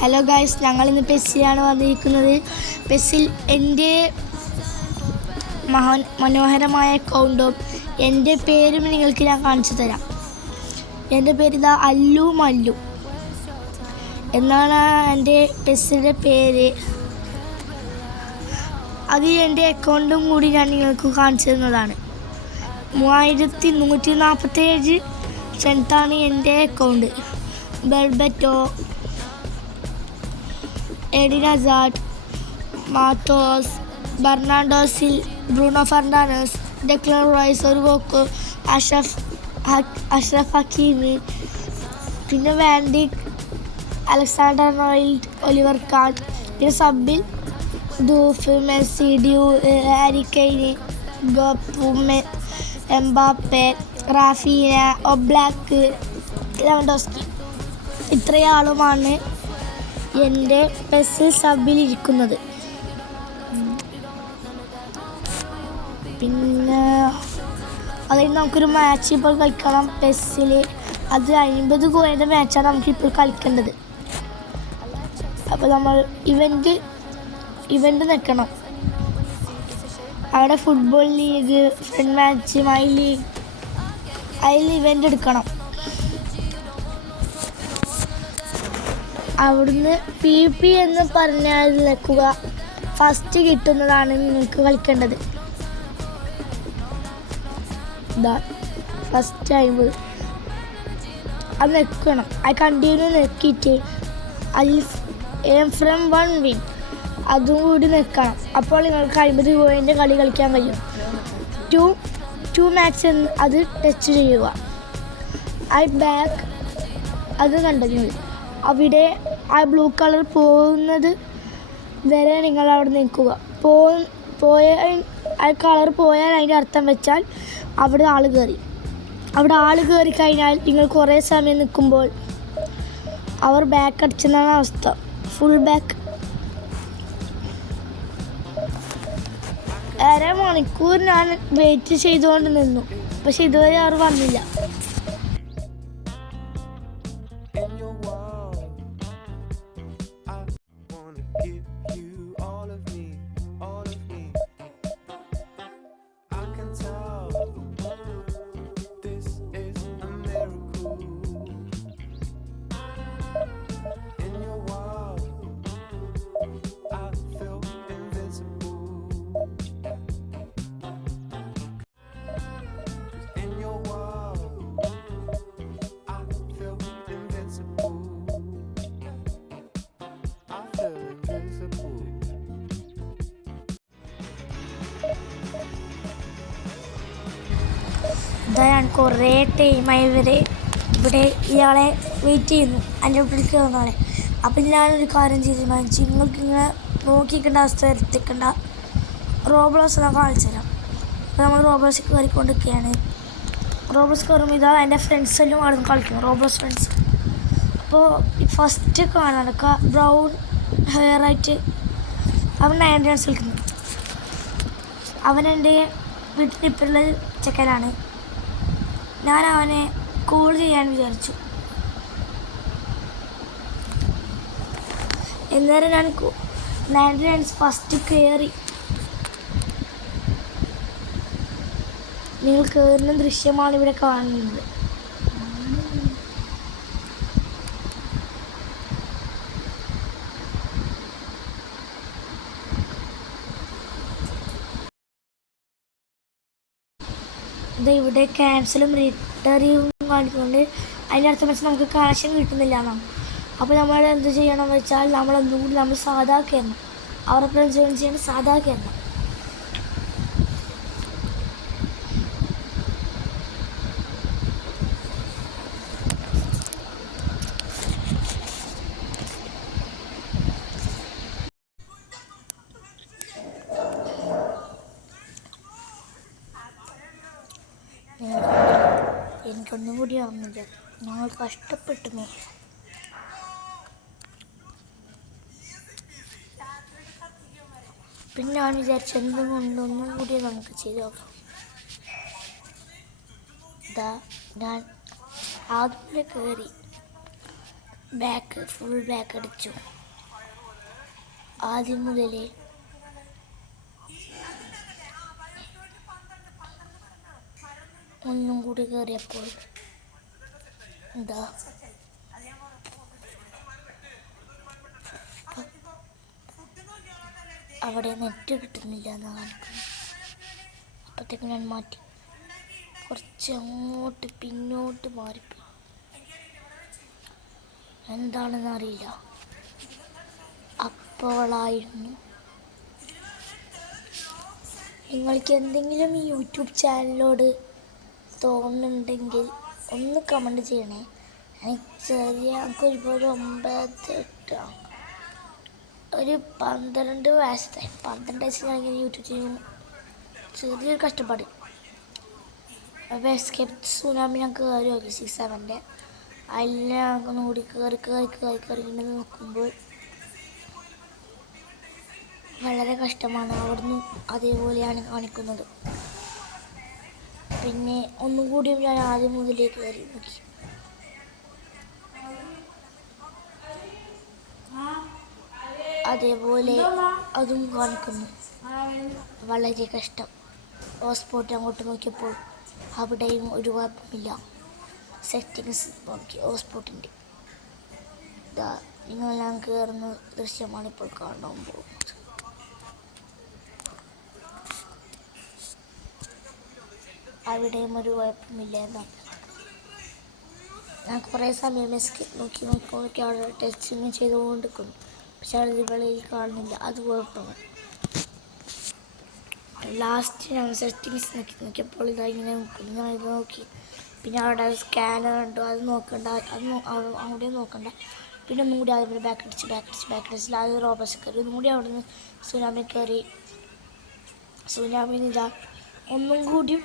Hello guys, ഞങ്ങളിന്ന് പെസ്സിലാണ് വന്നിരിക്കുന്നത്. പെസ്സിൽ എൻ്റെ മനോഹരമായ അക്കൗണ്ടും എൻ്റെ പേരും നിങ്ങൾക്ക് ഞാൻ കാണിച്ചു തരാം. എൻ്റെ പേരിതാ അല്ലു മല്ലു എന്നാണ് എൻ്റെ പെസ്സിൻ്റെ പേര്. അത് എൻ്റെ അക്കൗണ്ടും കൂടി ഞാൻ നിങ്ങൾക്ക് കാണിച്ചു തരുന്നതാണ്. 3147 സ്ട്രെങ്ത്താണ് എൻ്റെ അക്കൗണ്ട്. ബെൽബറ്റോ, എഡിൻ ഹസാർഡ്, മാർട്ടോസ്, Bernardo Silva, Bruno Fernandes, Declan Rice, ഒരു ഗോക്കു, അഷ്റഫ് ഹക്കീമി, പിന്നെ വാൻഡിക്, അലക്സാണ്ടർ നോയിൽഡ്, ഒലിവർ കാൻ, പിന്നെ സബിൽ, ദൂഫ്, മെസ്സി, ഹാരി കെയ്ൻ, ഗോപു, എംബാപ്പെ, റാഫീന, ഒബ്ലാക്ക്, ലെവൻഡോസ്കി. ഇത്രയാളുമാണ് എൻ്റെ പെസ്സിൽ സബിലിരിക്കുന്നത്. പിന്നെ അതിന് നമുക്കൊരു മാച്ച് ഇപ്പോൾ കളിക്കണം പെസ്സിൽ. അത് 50 കോയിൻ്റെ മാച്ചാണ് നമുക്കിപ്പോൾ കളിക്കേണ്ടത്. അപ്പോൾ നമ്മൾ ഇവൻ്റ് നിൽക്കണം. അവിടെ football league, friend match, my league, അതിൽ ഇവൻ്റ് എടുക്കണം. അവിടുന്ന് PP എന്ന് പറഞ്ഞാൽ നിൽക്കുക. ഫസ്റ്റ് കിട്ടുന്നതാണ് നിങ്ങൾക്ക് കളിക്കേണ്ടത്. ഫസ്റ്റ് ടൈം അത് നിൽക്കണം. അത് കണ്ടിന്യൂ നിൽക്കിയിട്ട് ഫ്രം 1 വിൻ അതും കൂടി നിൽക്കണം. അപ്പോൾ നിങ്ങൾക്ക് 50 കോയിൻ്റെ കളി കളിക്കാൻ കഴിയും. 2 മാച്ച് അത് ടച്ച് ചെയ്യുക. ബാക്ക് അത് കണ്ടിന്യൂ. അവിടെ ആ ബ്ലൂ കളർ പോകുന്നത് വരെ നിങ്ങൾ അവിടെ നിൽക്കുക. ആ കളർ പോയാൽ അതിൻ്റെ അർത്ഥം വെച്ചാൽ അവിടെ ആൾ കയറി കഴിഞ്ഞാൽ നിങ്ങൾ കുറേ സമയം നിൽക്കുമ്പോൾ അവർ ബാക്ക് അടിച്ചെന്നാണ് അവസ്ഥ. Full back. അരമണിക്കൂർ ഞാൻ വെയിറ്റ് ചെയ്തുകൊണ്ട് നിന്നു, പക്ഷെ ഇതുവരെ അവർ വന്നില്ല. ഞാൻ കുറേ ടൈമായി ഇവിടെ ഇയാളെ വെയിറ്റ് ചെയ്യുന്നു, എൻ്റെ വീട്ടിലേക്ക് വന്നാളെ. അപ്പം ഞാനൊരു കാര്യം തീരുമാനിച്ചു, നിങ്ങൾക്ക് ഇങ്ങനെ നോക്കിക്കേണ്ട അവസ്ഥ വരുത്തിക്കേണ്ട. റോബ്ലോക്സ് ഞാൻ കാണിച്ചു തരാം. അപ്പോൾ നമ്മൾ റോബ്ലോക്സ് കയറിക്കൊണ്ടിരിക്കുകയാണ്. റോബ്ലോക്സ് കയറുമ്പോൾ ഇതാ എൻ്റെ ഫ്രണ്ട്സെല്ലാം അവിടെ നിന്ന് കളിക്കുന്നു, റോബ്ലോക്സ് ഫ്രണ്ട്സ്. അപ്പോൾ ഫസ്റ്റ് കാണാൻ ബ്രൗൺ ഹെയർ ആയിട്ട് അവൻ 9 റൺസ് കളിക്കുന്നു. അവൻ എൻ്റെ വീട്ടിലിപ്പോഴുള്ള ചെക്കനാണ്. ഞാൻ അവനെ കോൾ ചെയ്യാൻ വിചാരിച്ചു. എന്നേരം ഞാൻ 9 റൺസ് ഫസ്റ്റ് കയറി. നിങ്ങൾ കയറുന്ന ദൃശ്യമാണ് ഇവിടെ കാണുന്നത്. ഇവിടെ ക്യാൻസലും റിട്ടറിയും കാണിക്കുന്നുണ്ട്. അതിൻ്റെ അർത്ഥം വെച്ചാൽ നമുക്ക് കാശും കിട്ടുന്നില്ല എന്നാണ്. അപ്പോൾ നമ്മൾ എന്ത് ചെയ്യണം വെച്ചാൽ നമ്മൾ സാധാ കയറണം. അവരൊപ്പം ജോയിൻ ചെയ്യണം, സാധാ കയറണം. എനിക്കൊന്നും കൂടി ആവുന്നില്ല. ഞങ്ങൾ കഷ്ടപ്പെട്ടു. പിന്നെ ഞാൻ വിചാരിച്ചു എന്തുകൊണ്ടൊന്നും കൂടി നമുക്ക് ചെയ്ത് നോക്കാം. ഞാൻ ആദ്യം കയറി ബാക്ക് ഫുൾ ബാക്ക് അടിച്ചു. ആദ്യം മുതലേ ഒന്നും കൂടി കയറിയപ്പോൾ എന്താ അവിടെ നെറ്റ് കിട്ടുന്നില്ല എന്ന് കാണിക്കുന്നു. അപ്പോഴത്തേക്കും ഞാൻ മാറ്റി കുറച്ച് അങ്ങോട്ട് പിന്നോട്ട് മാറിപ്പോയി. എന്താണെന്ന് അറിയില്ല. അപ്പോഴായിരുന്നു നിങ്ങൾക്ക് എന്തെങ്കിലും ഈ യൂട്യൂബ് ചാനലിനോട് തോന്നുന്നുണ്ടെങ്കിൽ ഒന്ന് കമൻറ്റ് ചെയ്യണേ. എനിക്കൊരു 12 വയസ്സ് ഞാൻ യൂട്യൂബ് ചെയ്യും. ചെറിയൊരു കഷ്ടപ്പാട്. അപ്പോൾ എസ്കേപ്പ് സുനാമി ഞാൻ കയറി നോക്കി 6-7 അതിൽ ഞങ്ങൾക്ക് കൂടി കയറി ഇങ്ങനെ നോക്കുമ്പോൾ വളരെ കഷ്ടമാണ്. അവിടുന്ന് അതേപോലെയാണ് കാണിക്കുന്നത്. പിന്നെ ഒന്നും കൂടിയും ഞാൻ ആദ്യം മുതലേ കയറി നോക്കി. അതേപോലെ അതും കാണിക്കുന്നു. വളരെ കഷ്ടം. ഹോട്ട്സ്പോട്ട് അങ്ങോട്ട് നോക്കിയപ്പോൾ അവിടെയും ഒരു കുഴപ്പമില്ല. സെറ്റിങ്സ് നോക്കി ഹോട്ട്സ്പോട്ടിൻ്റെ നിങ്ങളെല്ലാം കയറുന്ന ദൃശ്യമാണ് ഇപ്പോൾ കാണാൻ പോകുന്നത്. അവിടെയും ഒരു കുഴപ്പമില്ല എന്നാണ്. ഞാൻ കുറേ സമയം നോക്കി അവിടെ ടെസ്റ്റിങ് ചെയ്തുകൊണ്ടിരിക്കുന്നു. പക്ഷെ അത് വെളിയിൽ കാണുന്നില്ല. അത് കുഴപ്പമാണ്. ലാസ്റ്റ് ഞാൻ സെറ്റിങ്സ് നോക്കിയപ്പോൾ ഇങ്ങനെ നിൽക്കുന്നു. ഞാൻ ഇത് നോക്കി. പിന്നെ അവിടെ സ്കാനർ ഉണ്ട്. അത് നോക്കണ്ട. അവിടെ നോക്കണ്ട. പിന്നെ ഒന്നും കൂടി അതേപോലെ ബാക്ക് അടിച്ച് അത് റോബസ് കയറി. ഒന്നും കൂടി അവിടെ നിന്ന് സുനാമി കയറി. സുനാമിന്ന് ഒന്നും കൂടിയും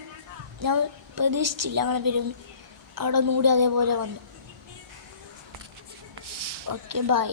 ഞാൻ പ്രതീക്ഷിച്ചില്ല അങ്ങനെ വരും. അവിടെ ഒന്നും കൂടി അതേപോലെ വന്നു. Okay, by.